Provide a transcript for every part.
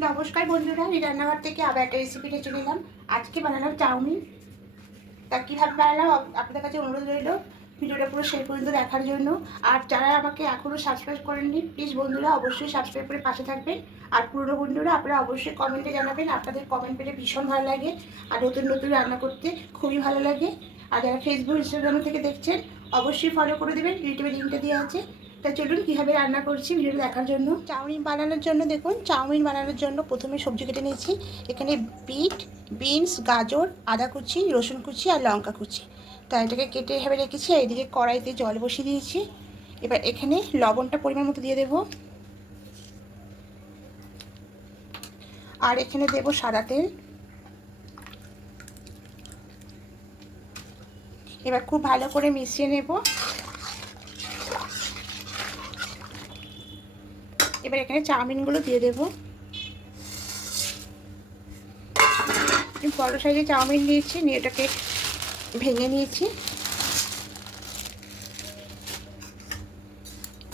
নমস্কার বন্ধুরা আমি রান্নাঘর থেকে আবার একটা রেসিপিটা চলে এলাম। আজকে বানালাম চাউমিন। তা কীভাবে বানালাম? আপ- আপনাদের কাছে অনুরোধ রইল ভিডিওটা পুরো শেষ পর্যন্ত দেখার জন্য। আর যারা আমাকে এখনও সাবস্ক্রাইব করেননি প্লিজ বন্ধুরা অবশ্যই সাবস্ক্রাইব করে পাশে থাকবেন। আর পুরনো বন্ধুরা, আপনারা অবশ্যই কমেন্টে জানাবেন। আপনাদের কমেন্ট পেলে ভীষণ ভালো লাগে। আর নতুন নতুন রান্না করতে খুবই ভালো লাগে। আর যারা ফেসবুক ইনস্টাগ্রাম থেকে দেখছেন, অবশ্যই ফলো করে দেবেন। ইউটিউবে লিঙ্কটা দেওয়া আছে। তা চলুন কীভাবে রান্না করছি ভিডিওটা দেখার জন্য। চাউমিন বানানোর জন্য দেখুন, চাউমিন বানানোর জন্য প্রথমে সবজি কেটে নিয়েছি। এখানে বিট, বিনস, গাজর, আদা কুচি, রসুন কুচি আর লঙ্কা কুচি। তা এটাকে কেটে এভাবে রেখেছি আর এদিকে কড়াইতে জল বসিয়ে দিয়েছি। এবার এখানে লবণটা পরিমাণ মতো দিয়ে দেব। আর এখানে দেব সাদা তেল। এবার খুব ভালো করে মিশিয়ে নেব। এবার এখানে চাউমিনগুলো দিয়ে দেব। বড় সাইজে চাউমিন নিয়েছি নিয়ে এটাকে ভেঙে নিয়েছি।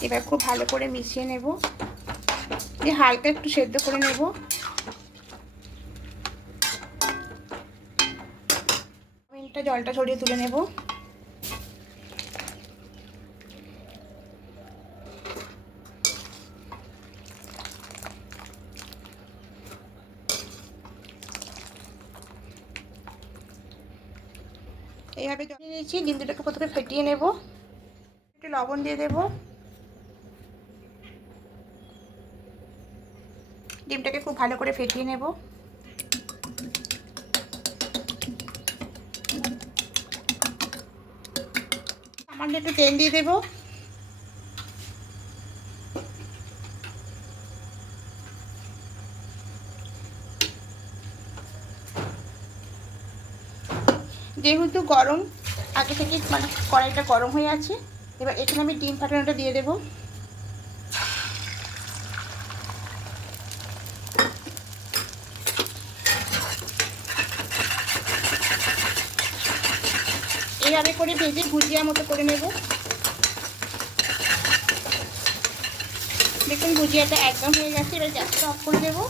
এবার খুব ভালো করে মিশিয়ে নেব। দিয়ে হালকা একটু সেদ্ধ করে নেব। জলটা ছড়িয়ে তুলে নেব। এইভাবে জল নিয়েছি, ডিম দুটোকে প্রথমে ফেটিয়ে নেব। একটু লবণ দিয়ে দেব। ডিমটাকে খুব ভালো করে ফেটিয়ে নেব। সামান্য একটু তেল দিয়ে দেবো। যেহেতু গরম, আগে থেকে মানে কড়াইটা গরম হয়ে আছে, এবার এখানে আমি ডিম ফাটানোটা দিয়ে দেবো। এইভাবে করে ভেজে ভুজিয়া মতো করে নেব। দেখুন ভুজিয়াটা একদম হয়ে গেছে, এবার গ্যাসটা অফ করে দেবো।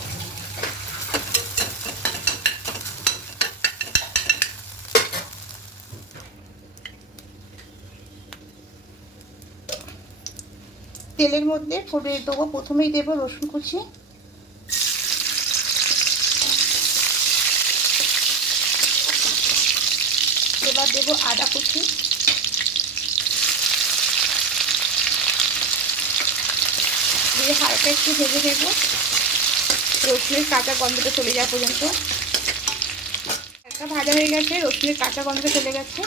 তেলের মধ্যে ফোড়ে দেবো। প্রথমেই দেবো রসুন কুচি। এবার দেবো আদা কুচি। দিয়ে হালকা একটু ভেজে দেবো রসুনের কাঁচা গন্ধটা চলে যাওয়া পর্যন্ত। একটা ভাজা হয়ে গেছে, রসুনের কাঁচা গন্ধটা চলে গেছে।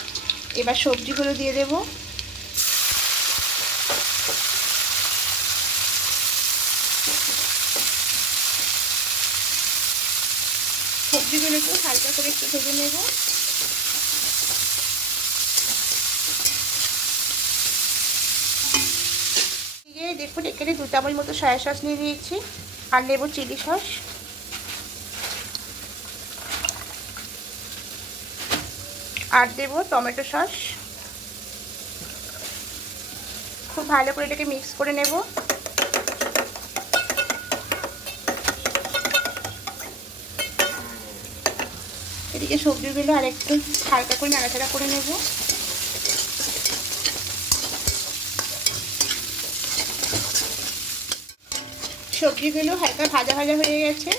এবার সবজিগুলো দিয়ে দেবো। সবজিগুলো একটু হালকা করে একটু ভেজে নেব। দেখুন, এখানে দু চামচ মতো সয়া সস নিয়ে নিয়েছি আর নেব চিলি সস আর দেব টমেটো সস খুব ভালো করে এটাকে মিক্স করে নেব। এদিকে সবজিগুলো আর একটু হালকা করে নাড়াচাড়া করে নেব। সবজিগুলো হালকা ভাজা ভাজা হয়ে গেছে।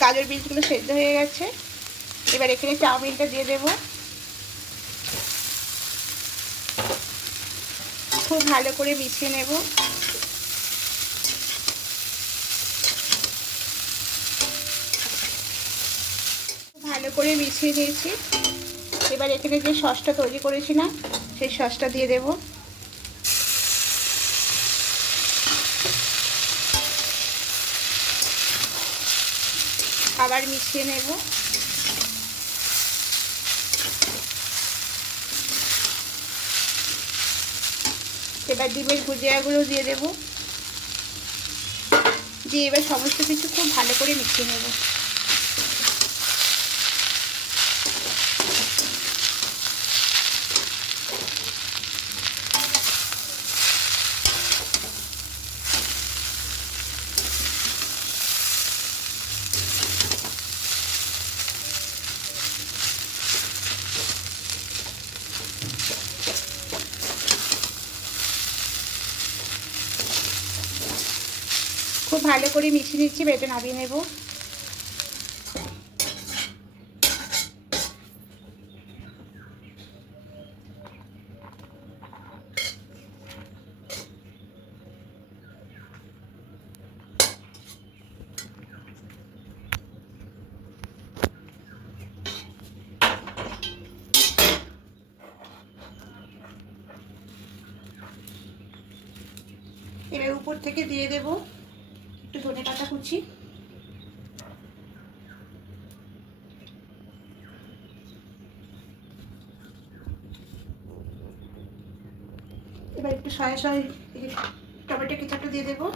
গাজর বীজগুলো সেদ্ধ হয়ে গেছে। এবার এখানে চাউমিনটা দিয়ে দেব। খুব ভালো করে মিশিয়ে নেব। ভালো করে মিশিয়ে দিয়েছি। এবার এখানে যে সসটা তৈরি করেছিলাম, সেই সসটা দিয়ে দেব। আবার মিশিয়ে নেব। এবার ডিমের ভুজিয়াগুলো দিয়ে দেব। দিয়ে এবার সমস্ত কিছু খুব ভালো করে মিশিয়ে নেব। খুব ভালো করে মিশিয়ে নিচ্ছি বেটে নামিয়ে নেব। এবার উপর থেকে দিয়ে দেব। ধনে পাতা কুচি। এবার একটু সয়া সয়া টমেটো কেচাপটা দিয়ে দেবো।